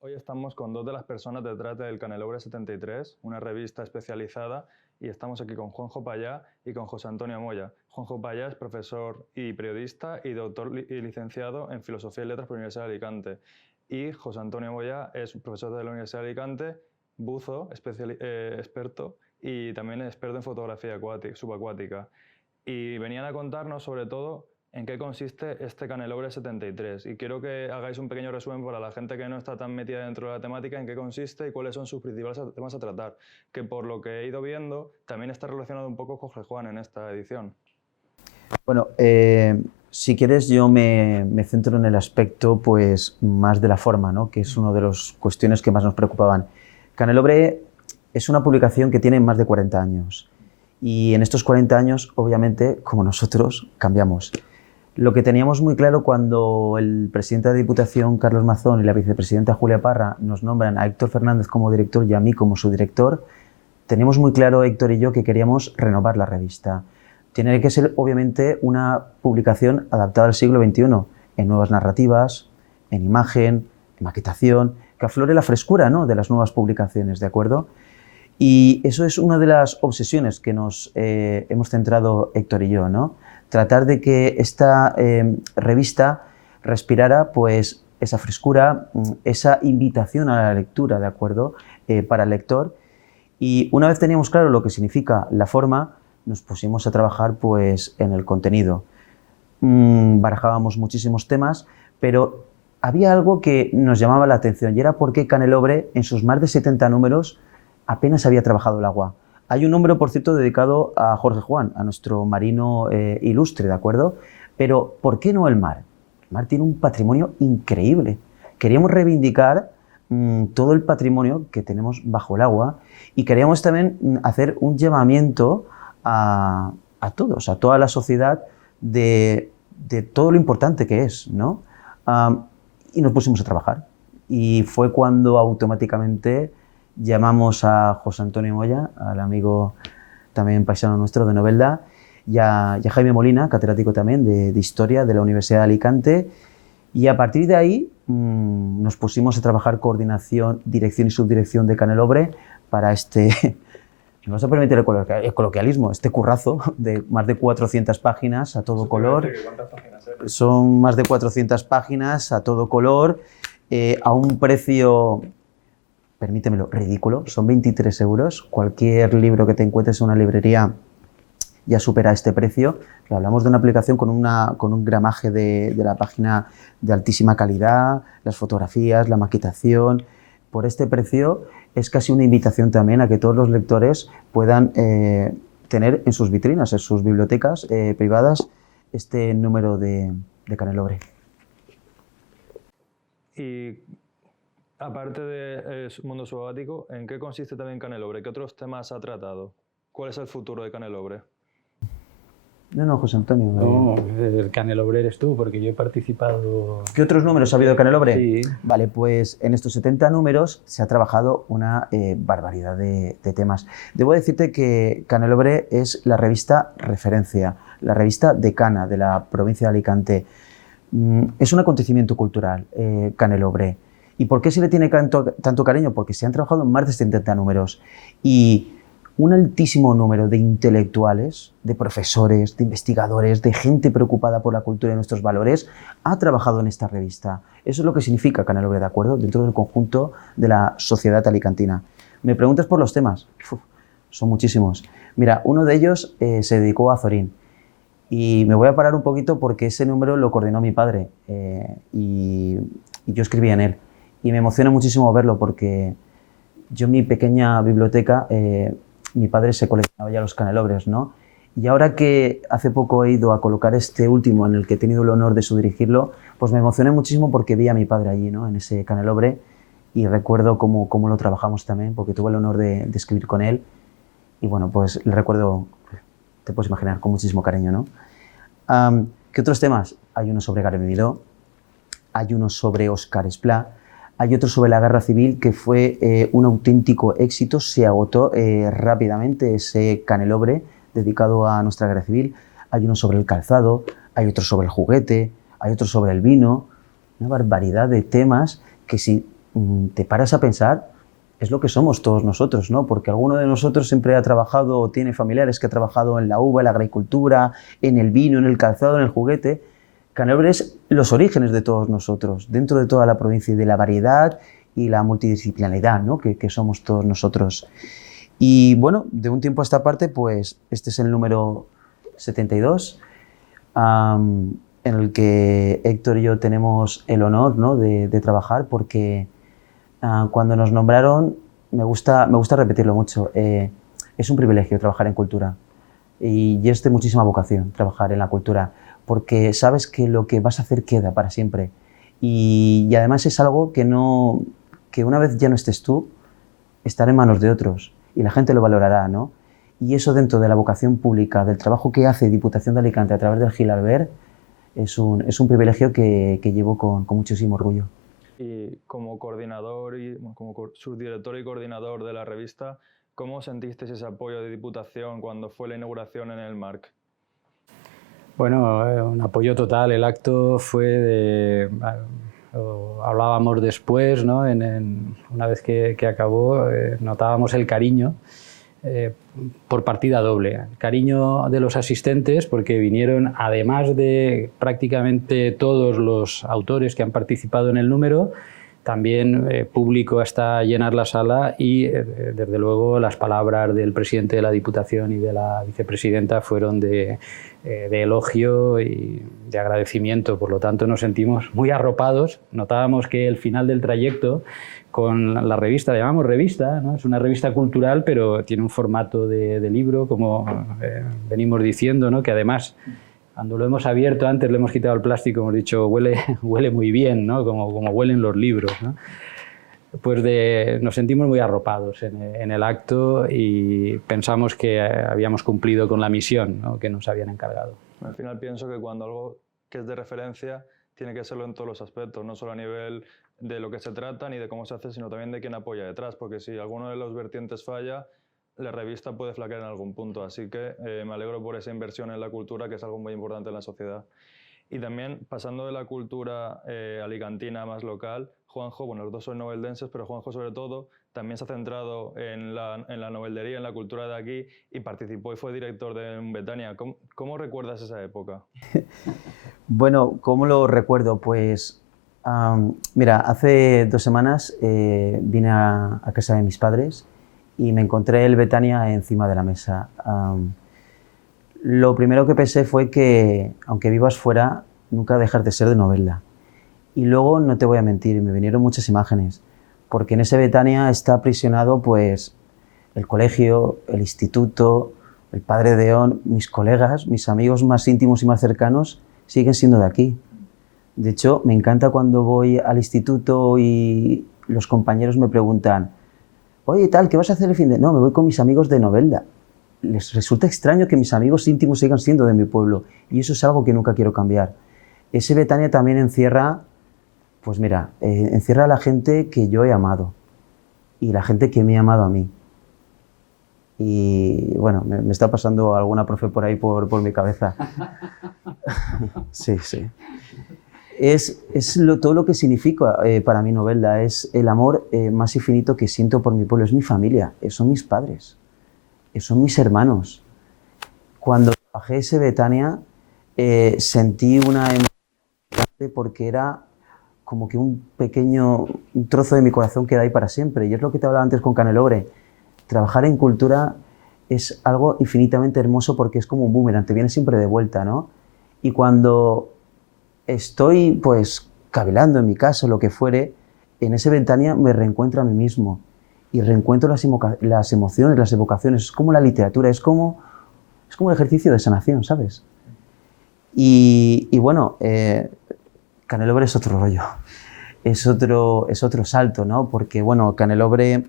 Hoy estamos con dos de las personas detrás del Canelobre 73, una revista especializada, y estamos aquí con Juanjo Payá y con José Antonio Moya. Juanjo Payá es profesor y periodista y doctor y licenciado en Filosofía y Letras por la Universidad de Alicante. Y José Antonio Moya es profesor de la Universidad de Alicante, buzo, experto y también experto en fotografía subacuática. Y venían a contarnos sobre todo en qué consiste este Canelobre 73. Y quiero que hagáis un pequeño resumen para la gente que no está tan metida dentro de la temática, en qué consiste y cuáles son sus principales temas a tratar, que por lo que he ido viendo también está relacionado un poco con Jorge Juan en esta edición. Bueno, si quieres yo me centro en el aspecto pues, más de la forma, ¿no? Que es una de las cuestiones que más nos preocupaban. Canelobre es una publicación que tiene más de 40 años y en estos 40 años, obviamente, como nosotros, cambiamos. Lo que teníamos muy claro cuando el presidente de la Diputación, Carlos Mazón, y la vicepresidenta Julia Parra nos nombran a Héctor Fernández como director y a mí como su director, teníamos muy claro, Héctor y yo, que queríamos renovar la revista. Tiene que ser, obviamente, una publicación adaptada al siglo XXI, en nuevas narrativas, en imagen, en maquetación, que aflore la frescura, ¿no?, de las nuevas publicaciones, ¿de acuerdo? Y eso es una de las obsesiones que nos hemos centrado Héctor y yo, ¿no? Tratar de que esta revista respirara pues, esa frescura, esa invitación a la lectura, ¿de acuerdo?, para el lector. Y una vez teníamos claro lo que significa la forma, nos pusimos a trabajar pues, en el contenido. Barajábamos muchísimos temas, pero había algo que nos llamaba la atención y era por qué Canelobre, en sus más de 70 números, apenas había trabajado el agua. Hay un número, por cierto, dedicado a Jorge Juan, a nuestro marino ilustre, ¿de acuerdo? Pero, ¿por qué no el mar? El mar tiene un patrimonio increíble. Queríamos reivindicar todo el patrimonio que tenemos bajo el agua y queríamos también hacer un llamamiento a todos, a toda la sociedad de todo lo importante que es, ¿no? Y nos pusimos a trabajar. Y fue cuando automáticamente llamamos a José Antonio Moya, al amigo también paisano nuestro de Novelda, y a Jaime Molina, catedrático también de Historia de la Universidad de Alicante, y a partir de ahí nos pusimos a trabajar coordinación, dirección y subdirección de Canelobre para me vas a permitir el coloquialismo, este currazo de más de 400 páginas a todo color. ¿Cuántas páginas eran? Son más de 400 páginas a todo color, a un precio, permítemelo, ridículo, son 23 euros. Cualquier libro que te encuentres en una librería ya supera este precio. Hablamos de una aplicación con un gramaje de la página de altísima calidad, las fotografías, la maquetación. Por este precio es casi una invitación también a que todos los lectores puedan tener en sus vitrinas, en sus bibliotecas privadas, este número de Canelobre. Y aparte del mundo subacuático, ¿en qué consiste también Canelobre? ¿Qué otros temas ha tratado? ¿Cuál es el futuro de Canelobre? No, José Antonio. No, el Canelobre eres tú, porque yo he participado... ¿Qué otros números ha habido de Canelobre? Sí. Vale, pues en estos 70 números se ha trabajado una barbaridad de temas. Debo decirte que Canelobre es la revista referencia, la revista decana de la provincia de Alicante. Es un acontecimiento cultural, Canelobre. ¿Y por qué se le tiene tanto cariño? Porque se han trabajado en más de 70 números y un altísimo número de intelectuales, de profesores, de investigadores, de gente preocupada por la cultura y nuestros valores, ha trabajado en esta revista. Eso es lo que significa Canelobre, ¿de acuerdo?, dentro del conjunto de la sociedad alicantina. ¿Me preguntas por los temas? Son muchísimos. Mira, uno de ellos se dedicó a Azorín. Y me voy a parar un poquito porque ese número lo coordinó mi padre y yo escribí en él. Y me emociona muchísimo verlo porque yo en mi pequeña biblioteca, mi padre se coleccionaba ya los canelobres, ¿no? Y ahora que hace poco he ido a colocar este último en el que he tenido el honor de subdirigirlo, pues me emocioné muchísimo porque vi a mi padre allí, ¿no?, en ese canelobre, y recuerdo cómo lo trabajamos también, porque tuve el honor de escribir con él. Y bueno, pues le recuerdo, te puedes imaginar, con muchísimo cariño, ¿no? ¿Qué otros temas? Hay uno sobre Garbi Miró, hay uno sobre Óscar Esplá, hay otro sobre la guerra civil que fue un auténtico éxito, se agotó rápidamente ese canelobre dedicado a nuestra guerra civil. Hay uno sobre el calzado, hay otro sobre el juguete, hay otro sobre el vino, una barbaridad de temas que si te paras a pensar, es lo que somos todos nosotros, ¿no? Porque alguno de nosotros siempre ha trabajado o tiene familiares que ha trabajado en la uva, en la agricultura, en el vino, en el calzado, en el juguete. Canelobre es los orígenes de todos nosotros, dentro de toda la provincia y de la variedad y la multidisciplinaridad, ¿no? que somos todos nosotros. Y bueno, de un tiempo a esta parte, pues este es el número 72, en el que Héctor y yo tenemos el honor, ¿no? de trabajar, porque cuando nos nombraron, me gusta repetirlo mucho, es un privilegio trabajar en cultura y es de muchísima vocación trabajar en la cultura, porque sabes que lo que vas a hacer queda para siempre y además es algo que una vez ya no estés tú, estará en manos de otros y la gente lo valorará, ¿no? Y eso dentro de la vocación pública, del trabajo que hace Diputación de Alicante a través del Gil-Albert, es un privilegio que llevo con muchísimo orgullo. Y como coordinador como subdirector y coordinador de la revista, ¿cómo sentisteis ese apoyo de Diputación cuando fue la inauguración en el MARC? Bueno, un apoyo total. El acto fue hablábamos después, ¿no? Una vez que acabó, notábamos el cariño por partida doble. El cariño de los asistentes, porque vinieron, además de prácticamente todos los autores que han participado en el número, también público hasta llenar la sala y, desde luego, las palabras del presidente de la Diputación y de la vicepresidenta fueron de elogio y de agradecimiento. Por lo tanto, nos sentimos muy arropados. Notábamos que el final del trayecto con la revista, la llamamos revista, ¿no? Es una revista cultural, pero tiene un formato de libro, como venimos diciendo, ¿no? Que además, cuando lo hemos abierto antes, le hemos quitado el plástico, hemos dicho, huele muy bien, ¿no? Como huelen los libros, ¿no? Pues nos sentimos muy arropados en el acto y pensamos que habíamos cumplido con la misión, ¿no? Que nos habían encargado. Al final pienso que cuando algo que es de referencia tiene que serlo en todos los aspectos, no solo a nivel de lo que se trata ni de cómo se hace, sino también de quién apoya detrás, porque si alguno de los vertientes falla, la revista puede flaquear en algún punto. Así que me alegro por esa inversión en la cultura, que es algo muy importante en la sociedad. Y también, pasando de la cultura alicantina más local, Juanjo, bueno, los dos son noveldenses, pero Juanjo sobre todo, también se ha centrado en la noveldería, en la cultura de aquí, y participó y fue director de Betania. ¿Cómo recuerdas esa época? Bueno, ¿cómo lo recuerdo? Pues, mira, hace 2 semanas vine a casa de mis padres y me encontré el Betania encima de la mesa. Lo primero que pensé fue que, aunque vivas fuera, nunca dejas de ser de Novelda. Y luego, no te voy a mentir, me vinieron muchas imágenes, porque en ese Betania está aprisionado pues, el colegio, el instituto, el Padre Deón, mis colegas, mis amigos más íntimos y más cercanos siguen siendo de aquí. De hecho, me encanta cuando voy al instituto y los compañeros me preguntan, oye, tal, ¿qué vas a hacer el fin de...? No, me voy con mis amigos de Novelda. Les resulta extraño que mis amigos íntimos sigan siendo de mi pueblo y eso es algo que nunca quiero cambiar. Ese Betania también encierra, pues mira, encierra a la gente que yo he amado y la gente que me ha amado a mí. Y bueno, me está pasando alguna profe por ahí por mi cabeza. Sí. Es todo lo que significa para mí Novelda, es el amor más infinito que siento por mi pueblo, es mi familia, son mis padres, son mis hermanos. Cuando trabajé ese Betania sentí una emoción grande porque era como que un trozo de mi corazón queda ahí para siempre. Y es lo que te hablaba antes con Canelobre. Trabajar en cultura es algo infinitamente hermoso porque es como un boomerang, te viene siempre de vuelta, ¿no? Y cuando estoy, pues, cavilando en mi casa, lo que fuere, en ese Betania me reencuentro a mí mismo y reencuentro las emociones, las evocaciones. Es como la literatura, es como un ejercicio de sanación, ¿sabes? Y bueno, Canelobre es otro rollo, es otro salto, ¿no? Porque, bueno, Canelobre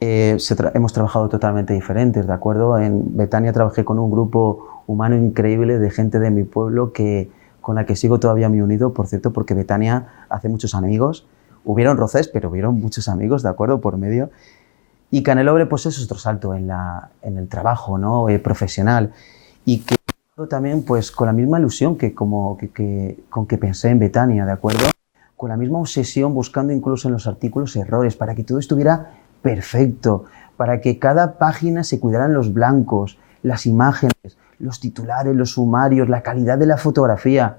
hemos trabajado totalmente diferentes, ¿de acuerdo? En Betania trabajé con un grupo humano increíble de gente de mi pueblo con la que sigo todavía muy unido, por cierto, porque Betania hace muchos amigos. Hubieron roces, pero hubieron muchos amigos, ¿de acuerdo? Por medio. Y Canelobre, pues es otro salto en el trabajo, ¿no? Profesional. Y que también, pues, con la misma ilusión con que pensé en Betania, ¿de acuerdo? con la misma obsesión, buscando incluso en los artículos errores, para que todo estuviera perfecto, para que cada página se cuidaran los blancos, las imágenes, los titulares, los sumarios, la calidad de la fotografía.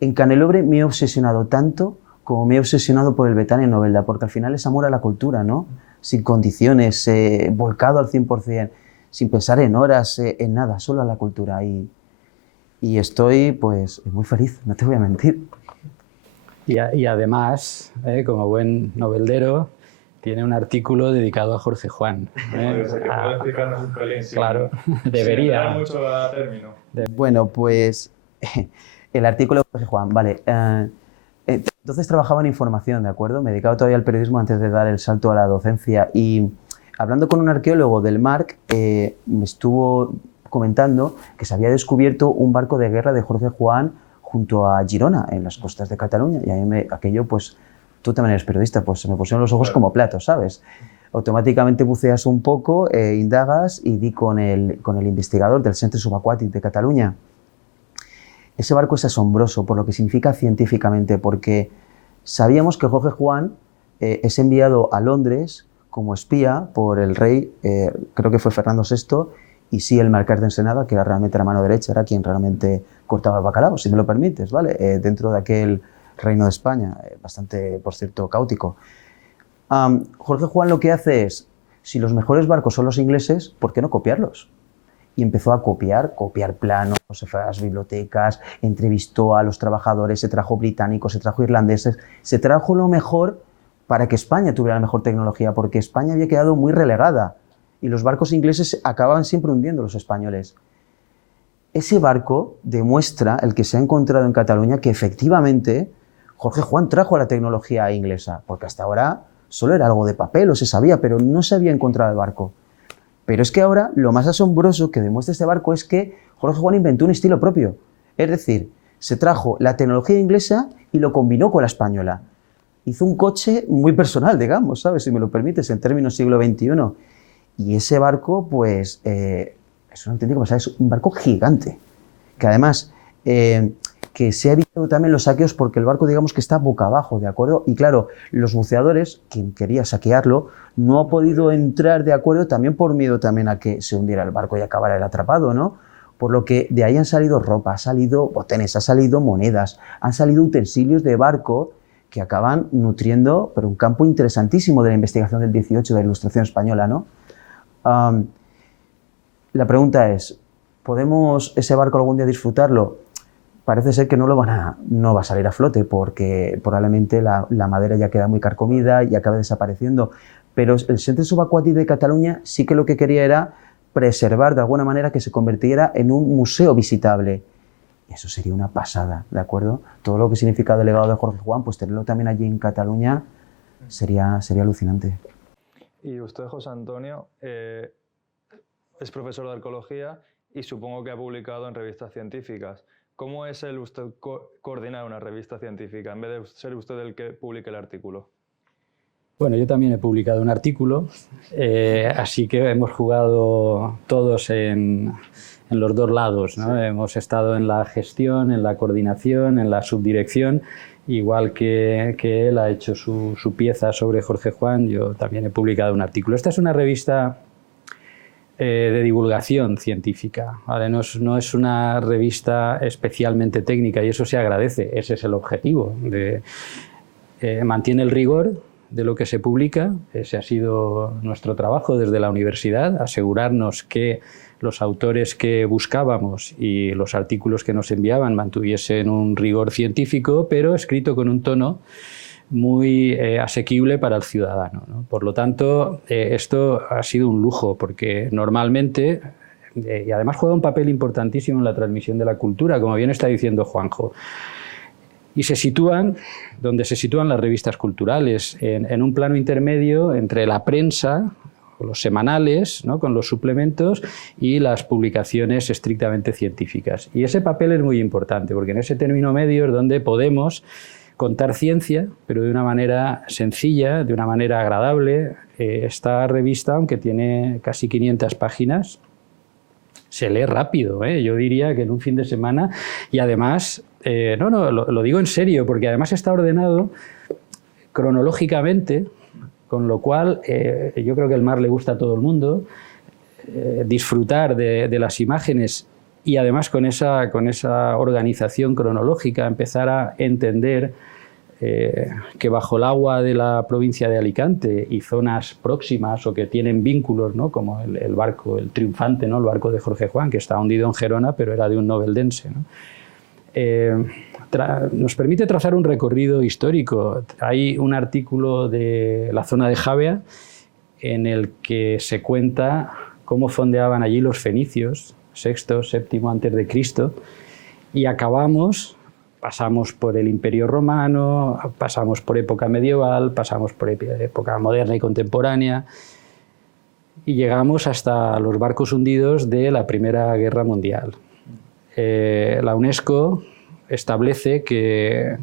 En Canelobre me he obsesionado tanto como me he obsesionado por el Betania en Novelda, porque al final es amor a la cultura, ¿no? Sin condiciones, volcado al 100%, sin pensar en horas, en nada, solo a la cultura. Y estoy, pues, muy feliz, no te voy a mentir. Y además, como buen noveldero, tiene un artículo dedicado a Jorge Juan. ¿Puedes explicarnos un pelín? Claro, debería. Sin mucho a término. Bueno, pues el artículo de Jorge Juan, vale. Entonces trabajaba en información, ¿de acuerdo? Me dedicaba todavía al periodismo antes de dar el salto a la docencia. Y hablando con un arqueólogo del Marc, me estuvo comentando que se había descubierto un barco de guerra de Jorge Juan junto a Girona, en las costas de Cataluña. Y a mí aquello, pues, tú también eres periodista, pues se me pusieron los ojos como platos, ¿sabes? Automáticamente buceas un poco, indagas y di con el investigador del Centre Subaquàtic de Cataluña. Ese barco es asombroso por lo que significa científicamente, porque sabíamos que Jorge Juan es enviado a Londres como espía por el rey, creo que fue Fernando VI, y sí el Marqués de Ensenada, que era realmente la mano derecha, era quien realmente cortaba el bacalao, si me lo permites, ¿vale? Dentro de aquel reino de España, bastante, por cierto, caótico. Jorge Juan lo que hace es, si los mejores barcos son los ingleses, ¿por qué no copiarlos? Y empezó a copiar planos, se fue a las bibliotecas, entrevistó a los trabajadores, se trajo británicos, se trajo irlandeses, se trajo lo mejor para que España tuviera la mejor tecnología, porque España había quedado muy relegada y los barcos ingleses acababan siempre hundiendo a los españoles. Ese barco demuestra, el que se ha encontrado en Cataluña, que efectivamente Jorge Juan trajo la tecnología inglesa, porque hasta ahora solo era algo de papel o se sabía, pero no se había encontrado el barco. Pero es que ahora lo más asombroso que demuestra este barco es que Jorge Juan inventó un estilo propio. Es decir, se trajo la tecnología inglesa y lo combinó con la española. Hizo un coche muy personal, digamos, ¿sabes? Si me lo permites, en términos siglo XXI. Y ese barco, pues, es un auténtico, ¿sabes? Un barco gigante. Que además, que se ha evitado también los saqueos porque el barco, digamos, que está boca abajo, ¿de acuerdo? Y claro, los buceadores, quien quería saquearlo, no ha podido entrar, ¿de acuerdo? También por miedo también a que se hundiera el barco y acabara el atrapado, ¿no? Por lo que de ahí han salido ropa, ha salido botenes, ha salido monedas, han salido utensilios de barco que acaban nutriendo, pero un campo interesantísimo de la investigación del 18, de la Ilustración española, ¿no? La pregunta es, ¿podemos ese barco algún día disfrutarlo? Parece ser que no va a salir a flote porque probablemente la madera ya queda muy carcomida y acabe desapareciendo. Pero el Centre Subaquàtic de Cataluña sí que lo que quería era preservar de alguna manera que se convirtiera en un museo visitable. Eso sería una pasada, ¿de acuerdo? Todo lo que significa el legado de Jorge Juan, pues tenerlo también allí en Cataluña sería alucinante. Y usted, José Antonio, es profesor de arqueología y supongo que ha publicado en revistas científicas. ¿Cómo es usted coordinar una revista científica en vez de ser usted el que publique el artículo? Bueno, yo también he publicado un artículo, así que hemos jugado todos en los dos lados, ¿no? Sí. Hemos estado en la gestión, en la coordinación, en la subdirección, igual que él ha hecho su pieza sobre Jorge Juan, yo también he publicado un artículo. Esta es una revista de divulgación científica, ¿vale? No es una revista especialmente técnica y eso se agradece, ese es el objetivo. Mantiene el rigor de lo que se publica, ese ha sido nuestro trabajo desde la universidad, asegurarnos que los autores que buscábamos y los artículos que nos enviaban mantuviesen un rigor científico, pero escrito con un tono muy asequible para el ciudadano, ¿no? Por lo tanto, esto ha sido un lujo, porque normalmente, y además juega un papel importantísimo en la transmisión de la cultura, como bien está diciendo Juanjo, y se sitúan donde se sitúan las revistas culturales, en un plano intermedio entre la prensa, los semanales, ¿no?, con los suplementos, y las publicaciones estrictamente científicas. Y ese papel es muy importante, porque en ese término medio es donde podemos contar ciencia, pero de una manera sencilla, de una manera agradable. Esta revista, aunque tiene casi 500 páginas, se lee rápido, ¿eh? Yo diría que en un fin de semana, y además No, lo digo en serio, porque además está ordenado cronológicamente, con lo cual yo creo que el mar le gusta a todo el mundo. Disfrutar de las imágenes y además con esa organización cronológica empezar a entender que bajo el agua de la provincia de Alicante y zonas próximas o que tienen vínculos, ¿no? Como el barco, el Triunfante, ¿no? El barco de Jorge Juan, que está hundido en Gerona, pero era de un noveldense, ¿no? Nos permite trazar un recorrido histórico. Hay un artículo de la zona de Javea en el que se cuenta cómo fondeaban allí los fenicios, VI, VII antes de Cristo, y pasamos por el Imperio Romano, pasamos por época medieval, pasamos por época moderna y contemporánea, y llegamos hasta los barcos hundidos de la Primera Guerra Mundial. La UNESCO establece que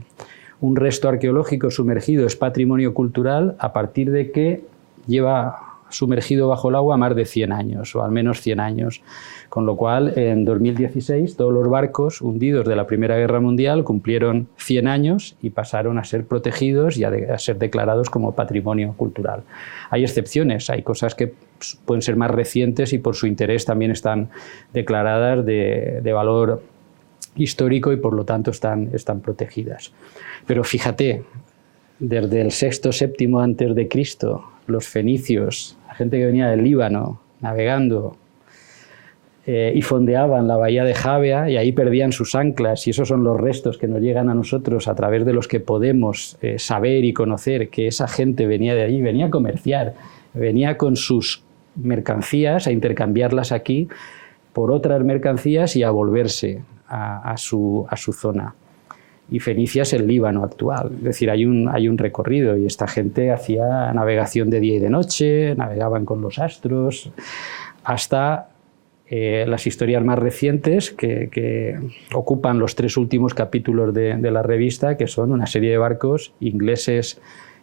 un resto arqueológico sumergido es patrimonio cultural a partir de que lleva sumergido bajo el agua más de 100 años, o al menos 100 años. Con lo cual, en 2016, todos los barcos hundidos de la Primera Guerra Mundial cumplieron 100 años y pasaron a ser protegidos y a ser declarados como patrimonio cultural. Hay excepciones, hay cosas que pueden ser más recientes y por su interés también están declaradas de valor histórico y por lo tanto están protegidas. Pero fíjate, desde el VI, VII antes de Cristo, los fenicios, la gente que venía del Líbano navegando y fondeaban la bahía de Javea y ahí perdían sus anclas, y esos son los restos que nos llegan a nosotros a través de los que podemos saber y conocer que esa gente venía de allí, venía a comerciar, venía con sus mercancías a intercambiarlas aquí por otras mercancías y a volverse a su zona. Y Fenicia es el Líbano actual, es decir, hay un recorrido y esta gente hacía navegación de día y de noche, navegaban con los astros, hasta las historias más recientes que ocupan los 3 últimos capítulos de la revista, que son una serie de barcos ingleses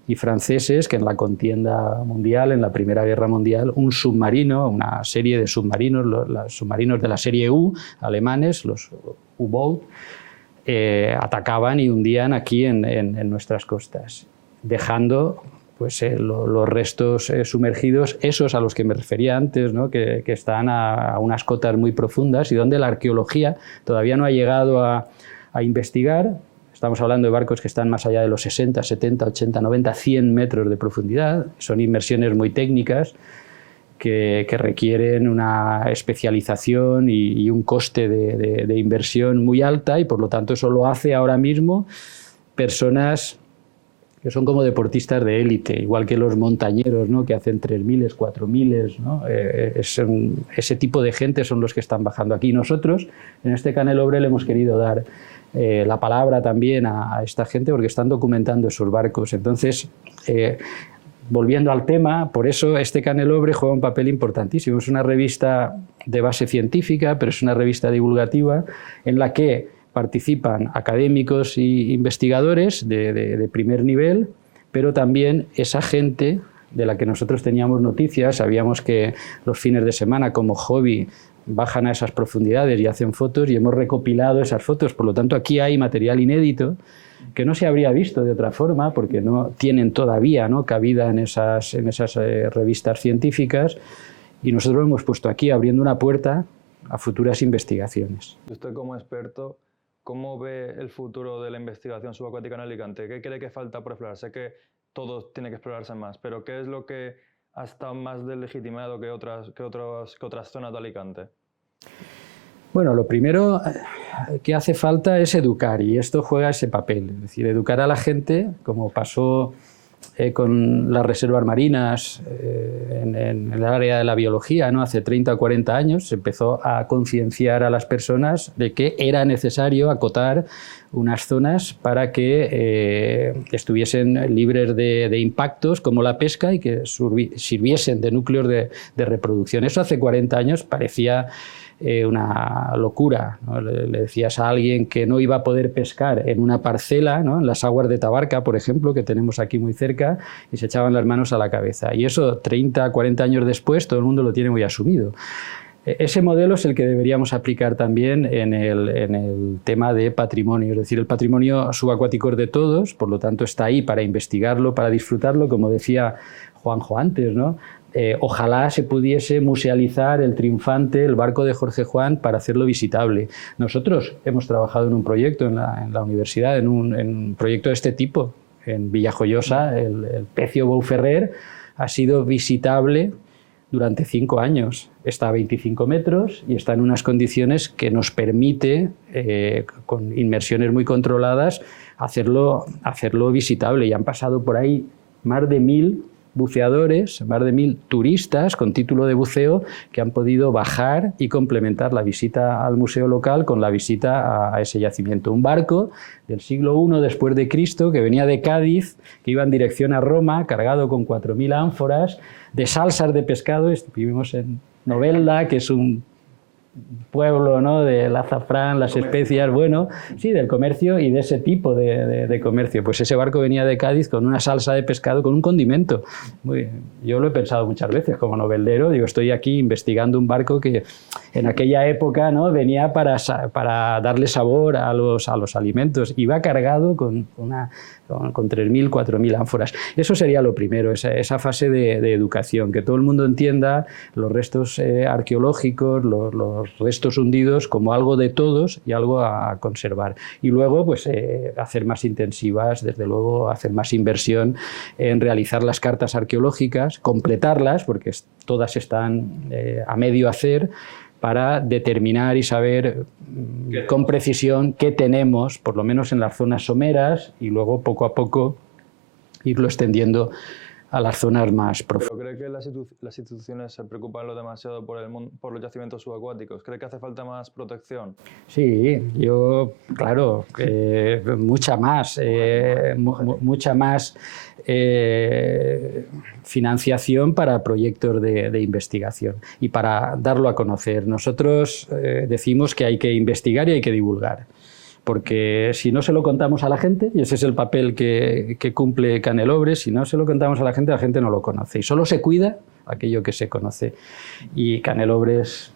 y franceses que en la contienda mundial, en la Primera Guerra Mundial, un submarino, una serie de submarinos, los submarinos de la serie U, alemanes, los U-Boat, atacaban y hundían aquí en nuestras costas, dejando pues, los restos sumergidos, esos a los que me refería antes, ¿no? que están a unas cotas muy profundas y donde la arqueología todavía no ha llegado a investigar. Estamos hablando de barcos que están más allá de los 60, 70, 80, 90, 100 metros de profundidad. Son inmersiones muy técnicas que requieren una especialización y un coste de inversión muy alta, y por lo tanto eso lo hace ahora mismo personas que son como deportistas de élite, igual que los montañeros, ¿no? Que hacen 3.000, 4.000, ¿no? Ese tipo de gente son los que están bajando aquí. Nosotros en este Canelobre le hemos querido dar la palabra también a esta gente porque están documentando esos barcos. Entonces, volviendo al tema, por eso este Canelobre juega un papel importantísimo. Es una revista de base científica, pero es una revista divulgativa en la que participan académicos e investigadores de primer nivel, pero también esa gente de la que nosotros teníamos noticias. Sabíamos que los fines de semana como hobby bajan a esas profundidades y hacen fotos, y hemos recopilado esas fotos. Por lo tanto, aquí hay material inédito que no se habría visto de otra forma porque no tienen todavía, ¿no?, cabida en esas revistas científicas, y nosotros lo hemos puesto aquí abriendo una puerta a futuras investigaciones. Usted, como experto, ¿cómo ve el futuro de la investigación subacuática en Alicante? ¿Qué cree que falta por explorar? Sé que todo tiene que explorarse más, pero ¿qué es lo que ha estado más deslegitimado que otras zonas de Alicante? Bueno, lo primero que hace falta es educar, y esto juega ese papel, es decir, educar a la gente, como pasó con las reservas marinas en el área de la biología, ¿no? Hace 30 o 40 años se empezó a concienciar a las personas de que era necesario acotar unas zonas para que estuviesen libres de impactos como la pesca y que sirviesen de núcleos de reproducción. Eso hace 40 años parecía una locura, ¿no? Le decías a alguien que no iba a poder pescar en una parcela, ¿no?, en las aguas de Tabarca, por ejemplo, que tenemos aquí muy cerca, y se echaban las manos a la cabeza. Y eso 30, 40 años después todo el mundo lo tiene muy asumido. Ese modelo es el que deberíamos aplicar también en el tema de patrimonio. Es decir, el patrimonio subacuático es de todos, por lo tanto está ahí para investigarlo, para disfrutarlo, como decía Juanjo antes, ¿no? Ojalá se pudiese musealizar el Triunfante, el barco de Jorge Juan, para hacerlo visitable. Nosotros hemos trabajado en un proyecto en la universidad, en un proyecto de este tipo. En Villajoyosa, el Pecio Bouferrer ha sido visitable durante 5 años. Está a 25 metros y está en unas condiciones que nos permite, con inmersiones muy controladas, hacerlo visitable. Y han pasado por ahí más de 1000 buceadores, más de 1000 turistas con título de buceo que han podido bajar y complementar la visita al museo local con la visita a ese yacimiento. Un barco del siglo I después de Cristo que venía de Cádiz, que iba en dirección a Roma, cargado con 4000 ánforas de salsas de pescado. Vivimos en Novelda, que es un pueblo, ¿no?, del azafrán, las especias, bueno, sí, del comercio y de ese tipo de comercio. Pues ese barco venía de Cádiz con una salsa de pescado, con un condimento. Yo lo he pensado muchas veces como noveldero, digo, estoy aquí investigando un barco que en aquella época, ¿no?, venía para darle sabor a los alimentos. Iba cargado con 3.000, 4.000 ánforas. Eso sería lo primero, esa fase de educación, que todo el mundo entienda los restos arqueológicos, los restos hundidos como algo de todos y algo a conservar. Y luego, pues, hacer más intensivas, desde luego, hacer más inversión en realizar las cartas arqueológicas, completarlas, porque todas están a medio hacer, para determinar y saber con precisión qué tenemos, por lo menos en las zonas someras, y luego poco a poco irlo extendiendo a las zonas más profundas. ¿Pero cree que las instituciones se preocupan lo demasiado por los yacimientos subacuáticos? ¿Cree que hace falta más protección? Sí, yo, claro, mucha más financiación para proyectos de investigación y para darlo a conocer. Nosotros decimos que hay que investigar y hay que divulgar. Porque si no se lo contamos a la gente, y ese es el papel que cumple Canelobre, si no se lo contamos a la gente no lo conoce. Y solo se cuida aquello que se conoce. Y Canelobre es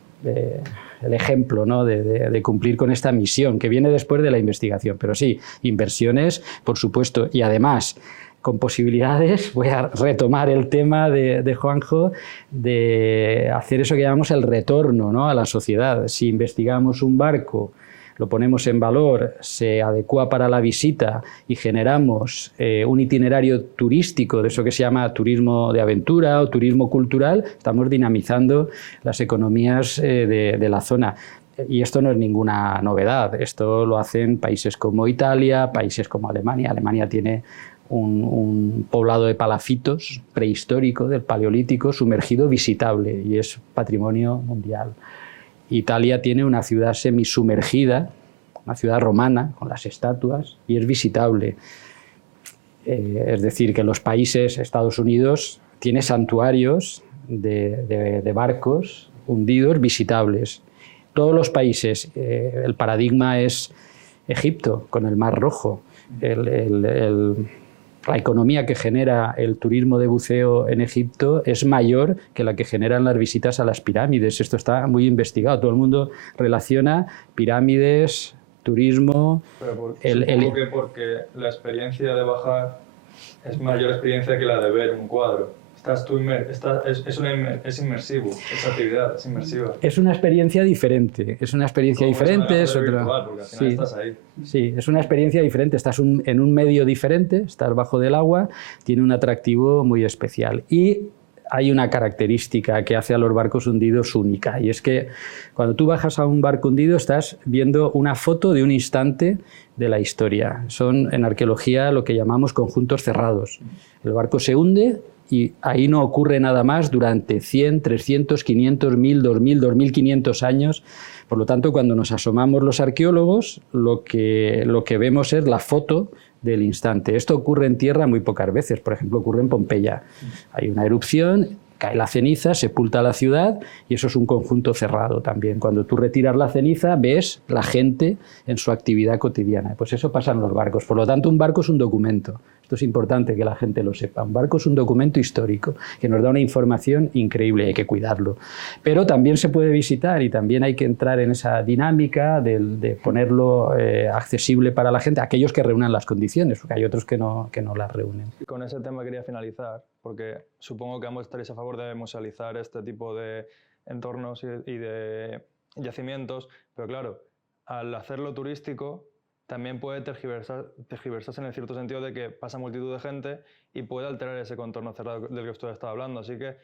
el ejemplo, ¿no?, de cumplir con esta misión, que viene después de la investigación. Pero sí, inversiones, por supuesto, y además con posibilidades, voy a retomar el tema de Juanjo, de hacer eso que llamamos el retorno, ¿no?, a la sociedad. Si investigamos un barco, lo ponemos en valor, se adecua para la visita y generamos un itinerario turístico, de eso que se llama turismo de aventura o turismo cultural, estamos dinamizando las economías de la zona. Y esto no es ninguna novedad, esto lo hacen países como Italia, países como Alemania. Alemania tiene un poblado de palafitos prehistórico del Paleolítico sumergido visitable y es patrimonio mundial. Italia tiene una ciudad semisumergida, una ciudad romana con las estatuas, y es visitable. Es decir, que los países, Estados Unidos, tiene santuarios de barcos hundidos visitables. Todos los países, el paradigma es Egipto, con el Mar Rojo. La economía que genera el turismo de buceo en Egipto es mayor que la que generan las visitas a las pirámides. Esto está muy investigado. Todo el mundo relaciona pirámides, turismo... Pero supongo que porque la experiencia de bajar es mayor experiencia que la de ver un cuadro. Es inmersivo, esa actividad es inmersiva. Es una experiencia diferente, es una experiencia diferente. Es otra... virtual, porque al final estás ahí. Sí, es una experiencia diferente, estás en un medio diferente, estás bajo del agua, tiene un atractivo muy especial. Y hay una característica que hace a los barcos hundidos única, y es que cuando tú bajas a un barco hundido estás viendo una foto de un instante de la historia. Son en arqueología lo que llamamos conjuntos cerrados. El barco se hunde y ahí no ocurre nada más durante 100, 300, 500, 1000, 2000, 2500 años. Por lo tanto, cuando nos asomamos los arqueólogos, lo que vemos es la foto del instante. Esto ocurre en tierra muy pocas veces. Por ejemplo, ocurre en Pompeya. Hay una erupción, cae la ceniza, sepulta la ciudad, y eso es un conjunto cerrado también. Cuando tú retiras la ceniza, ves la gente en su actividad cotidiana. Pues eso pasa en los barcos. Por lo tanto, un barco es un documento. Esto es importante que la gente lo sepa. Un barco es un documento histórico que nos da una información increíble y hay que cuidarlo. Pero también se puede visitar y también hay que entrar en esa dinámica de ponerlo accesible para la gente, aquellos que reúnan las condiciones, porque hay otros que no las reúnen. Y con ese tema quería finalizar, porque supongo que ambos estaréis a favor de musealizar este tipo de entornos y de yacimientos, pero claro, al hacerlo turístico también puede tergiversarse en el cierto sentido de que pasa multitud de gente y puede alterar ese contorno cerrado del que usted estaba hablando. Así que,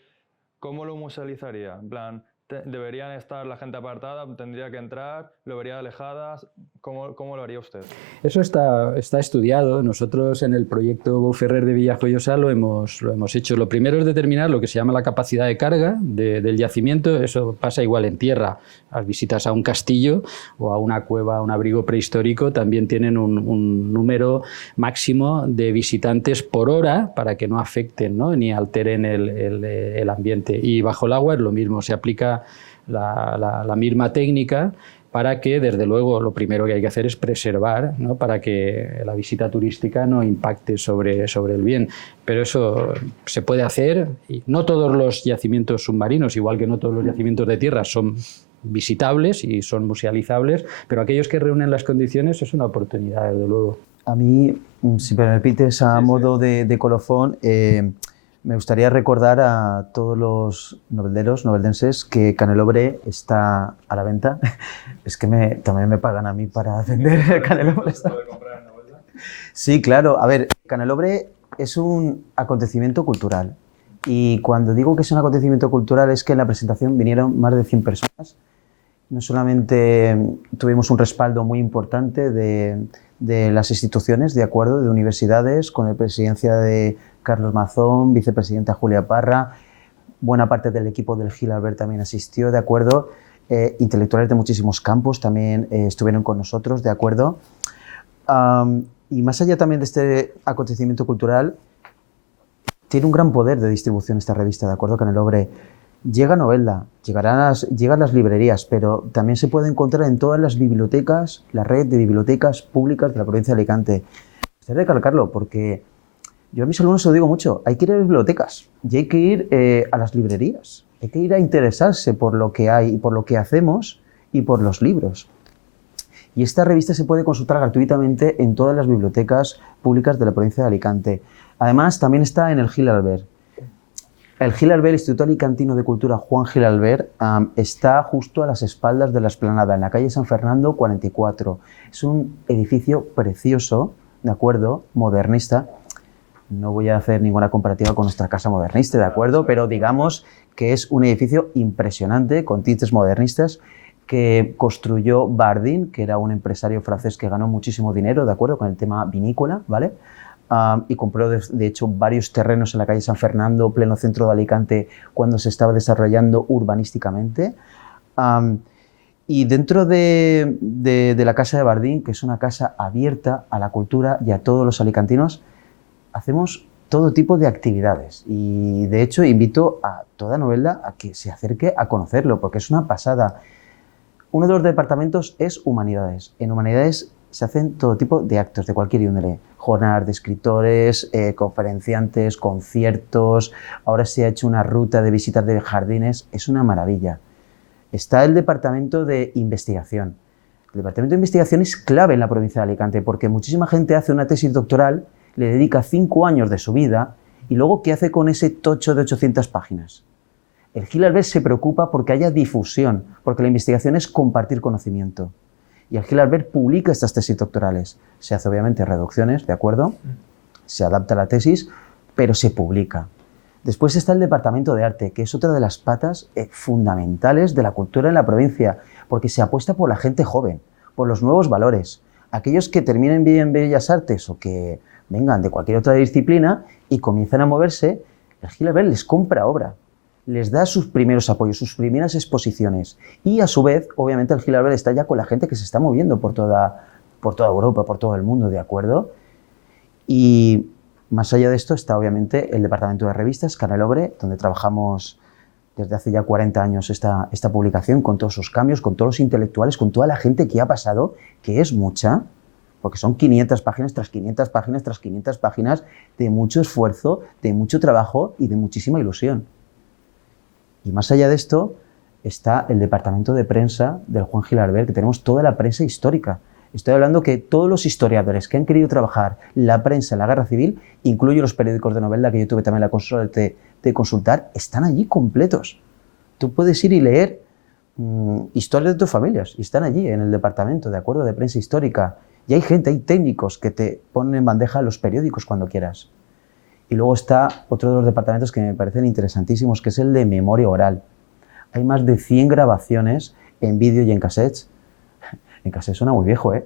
¿cómo lo musealizaría? En plan, ¿deberían estar la gente apartada? ¿Tendría que entrar? ¿Lo vería alejadas? ¿Cómo lo haría usted? Eso está estudiado. Nosotros en el proyecto Bou Ferrer de Villajoyosa lo hemos hecho. Lo primero es determinar lo que se llama la capacidad de carga del yacimiento. Eso pasa igual en tierra. Las visitas a un castillo o a una cueva, a un abrigo prehistórico, también tienen un número máximo de visitantes por hora para que no afecten, ¿no?, ni alteren el ambiente. Y bajo el agua es lo mismo. Se aplica la misma técnica para que, desde luego, lo primero que hay que hacer es preservar, ¿no?, para que la visita turística no impacte sobre el bien. Pero eso se puede hacer. Y no todos los yacimientos submarinos, igual que no todos los yacimientos de tierra, son visitables y son musealizables, pero aquellos que reúnen las condiciones es una oportunidad, desde luego. A mí, si me permites, a modo de colofón, me gustaría recordar a todos los noveldenses que Canelobre está a la venta. Es que también me pagan a mí para vender Canelobre. ¿Se puede comprar en Novelda? Sí, claro. A ver, Canelobre es un acontecimiento cultural. Y cuando digo que es un acontecimiento cultural es que en la presentación vinieron más de 100 personas. No solamente tuvimos un respaldo muy importante de las instituciones, de acuerdo, de universidades, con la presidencia de Carlos Mazón, vicepresidenta Julia Parra, buena parte del equipo del Gil Albert también asistió, de acuerdo, intelectuales de muchísimos campos también estuvieron con nosotros, de acuerdo. Y más allá también de este acontecimiento cultural, tiene un gran poder de distribución esta revista, de acuerdo, Canelobre. Llega a Novelda, llegan las librerías, pero también se puede encontrar en todas las bibliotecas, la red de bibliotecas públicas de la provincia de Alicante. Me gustaría recalcarlo porque yo a mis alumnos se lo digo mucho, hay que ir a las bibliotecas y hay que ir a las librerías, hay que ir a interesarse por lo que hay y por lo que hacemos y por los libros. Y esta revista se puede consultar gratuitamente en todas las bibliotecas públicas de la provincia de Alicante. Además, también está en el Gil Albert. El Gil Albert, el Instituto Alicantino de Cultura Juan Gil Albert, está justo a las espaldas de la Explanada, en la calle San Fernando 44. Es un edificio precioso, ¿de acuerdo?, modernista. No voy a hacer ninguna comparativa con nuestra casa modernista, ¿de acuerdo?, pero digamos que es un edificio impresionante, con tintes modernistas, que construyó Bardin, que era un empresario francés que ganó muchísimo dinero, ¿de acuerdo?, con el tema vinícola, ¿vale?, y compró, de hecho, varios terrenos en la calle San Fernando, pleno centro de Alicante, cuando se estaba desarrollando urbanísticamente. Y dentro de la Casa de Bardin, que es una casa abierta a la cultura y a todos los alicantinos, hacemos todo tipo de actividades. Y, de hecho, invito a toda Novelda a que se acerque a conocerlo, porque es una pasada. Uno de los departamentos es Humanidades. En Humanidades se hacen todo tipo de actos de cualquier índole, jornadas de escritores, conferenciantes, conciertos, ahora se ha hecho una ruta de visitas de jardines, es una maravilla. Está el departamento de investigación. El departamento de investigación es clave en la provincia de Alicante porque muchísima gente hace una tesis doctoral, le dedica 5 años de su vida y luego ¿qué hace con ese tocho de 800 páginas? El Gil Albert se preocupa porque haya difusión, porque la investigación es compartir conocimiento. Y el Gil Albert publica estas tesis doctorales. Se hace obviamente reducciones, ¿de acuerdo? Se adapta la tesis, pero se publica. Después está el Departamento de Arte, que es otra de las patas fundamentales de la cultura en la provincia, porque se apuesta por la gente joven, por los nuevos valores. Aquellos que terminen bien en Bellas Artes o que vengan de cualquier otra disciplina y comiencen a moverse, el Gil Albert les compra obra. Les da sus primeros apoyos, sus primeras exposiciones. Y a su vez, obviamente, el Gil Albert está ya con la gente que se está moviendo por toda Europa, por todo el mundo, ¿de acuerdo? Y más allá de esto está, obviamente, el departamento de revistas, Canelobre, donde trabajamos desde hace ya 40 años esta publicación, con todos sus cambios, con todos los intelectuales, con toda la gente que ha pasado, que es mucha, porque son 500 páginas tras 500 páginas tras 500 páginas de mucho esfuerzo, de mucho trabajo y de muchísima ilusión. Y más allá de esto está el departamento de prensa del Juan Gil Arbel, que tenemos toda la prensa histórica. Estoy hablando que todos los historiadores que han querido trabajar la prensa en la Guerra Civil, incluyo los periódicos de novela que yo tuve también la suerte de consultar, están allí completos. Tú puedes ir y leer historias de tus familias y están allí en el departamento, de acuerdo, de prensa histórica. Y hay gente, hay técnicos que te ponen en bandeja los periódicos cuando quieras. Y luego está otro de los departamentos que me parecen interesantísimos, que es el de memoria oral. Hay más de 100 grabaciones en vídeo y en cassettes. En cassette suena muy viejo, ¿eh?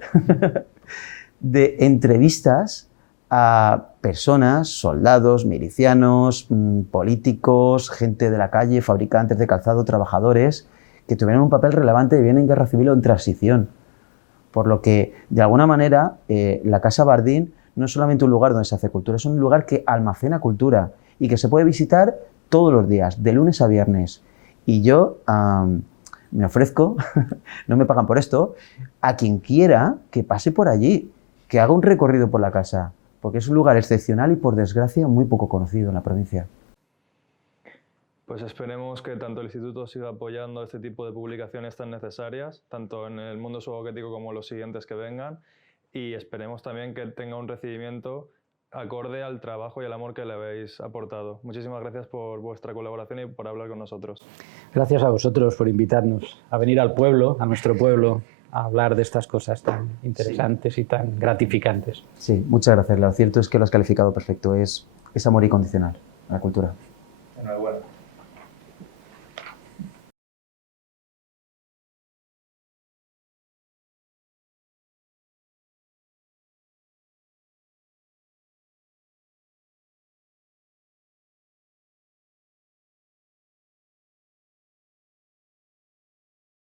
De entrevistas a personas, soldados, milicianos, políticos, gente de la calle, fabricantes de calzado, trabajadores, que tuvieron un papel relevante bien en guerra civil o en transición. Por lo que, de alguna manera, la Casa Bardín no es solamente un lugar donde se hace cultura, es un lugar que almacena cultura y que se puede visitar todos los días, de lunes a viernes. Y yo me ofrezco, no me pagan por esto, a quien quiera que pase por allí, que haga un recorrido por la casa, porque es un lugar excepcional y, por desgracia, muy poco conocido en la provincia. Pues esperemos que tanto el Instituto siga apoyando este tipo de publicaciones tan necesarias, tanto en el mundo suboquético como los siguientes que vengan, y esperemos también que tenga un recibimiento acorde al trabajo y al amor que le habéis aportado. Muchísimas gracias por vuestra colaboración y por hablar con nosotros. Gracias a vosotros por invitarnos a venir al pueblo, a nuestro pueblo, a hablar de estas cosas tan interesantes y tan gratificantes. Sí, muchas gracias. Lo cierto es que lo has calificado perfecto. Es amor incondicional a la cultura. Enhorabuena.